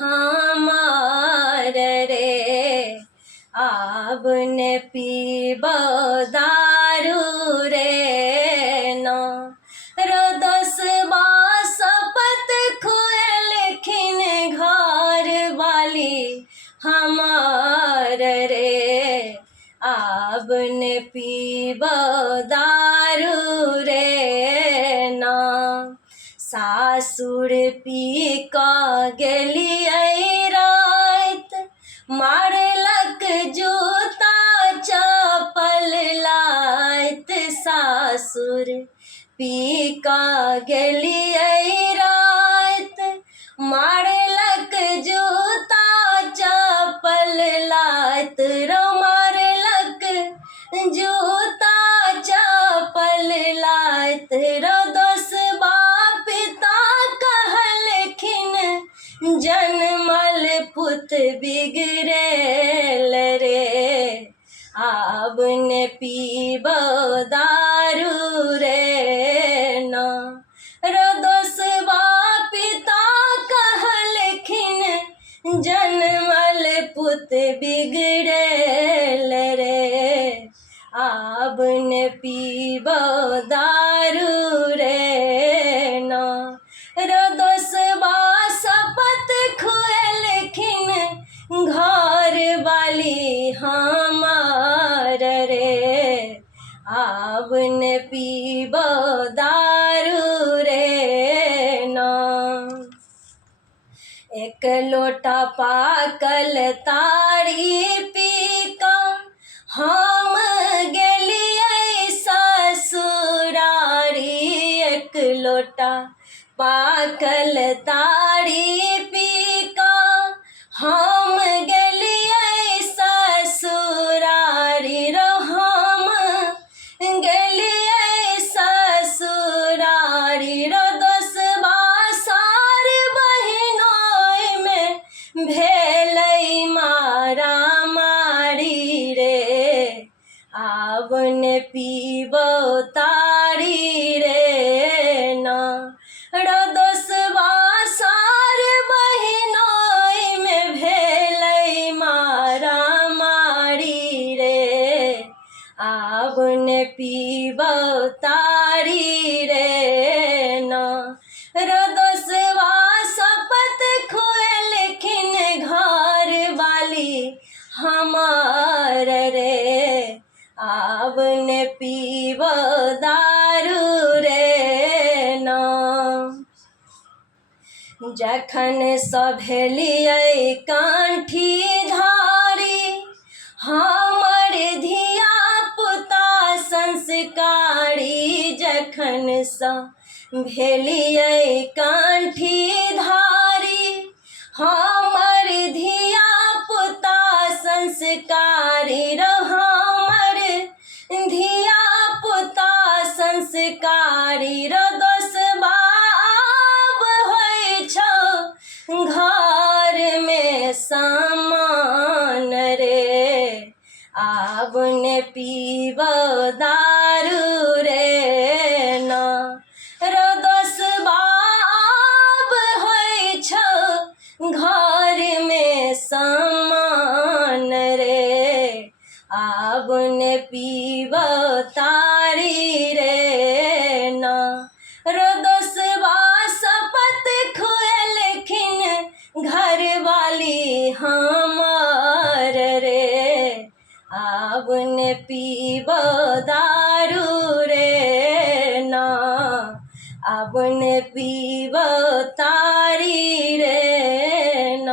हमार रे। अब ने पीब दारू रे न। रोदसबा शपथ खुएलखिन घर वाली हमार रे। अब ने पीब दारू रे न। सासुर पी कऽ गेलियै राइत, मारलक जूता चप्पल लाइत। सासुर पी कऽ गेलियै राइत, मारलक जूता चप्पल लाइत। रो मारलक जूता चप्पल लाइत। रो दोसबा पिता कहलखिन, जनमल पुत बिगड़ेल रे। आब ने पीब दारू रे न। रो दोसबा पिता कहलखिन, जनमल पुत बिगड़ेल रे। आब ने पीब दारू रे न। रो दोसबा शपथ खुएलखिन घर वाली हमार रे। आब ने पीब दारू रे न। एक लोटा पाकल ताड़ी पी कऽ हम गेलियै ससुरारी। एक लोटा पाकल ताड़ी पी कऽ हम गेलियै ससुरारी। रो हम गेलियै ससुरारी। रो दोसबा सार बहिनोइमे भेलै मारा मारी रे। आब ने पीब तारी रे न। रो दोसबा सार बहिनोइमे भेलै मारा मारी रे। आब ने पीब तारी रे न। रो दोसबा शपथ खुएलखिन घर वाली हमार रे। आब ने पीब दारू रे न। जखन सँ भेलियै कंठी धारी, हमर धिया पुता संस्कारी। जखन सँ भेलियै कंठी धारी, हमर धिया पुता संस्कारी। रो हमर धिया पुता संस्कारी। रो दोसबा आब होइ छौ घर में समान रे। आब ने पीब दारू रे न। रो दोसबा आब होइ छौ घर में समान रे। आब ने पीब तारी रे न। रो दोसबा शपथ खुएलखिन घर वाली हमार रे। आब ने पीब दारू रे न। अब ने पीब तारी रे न।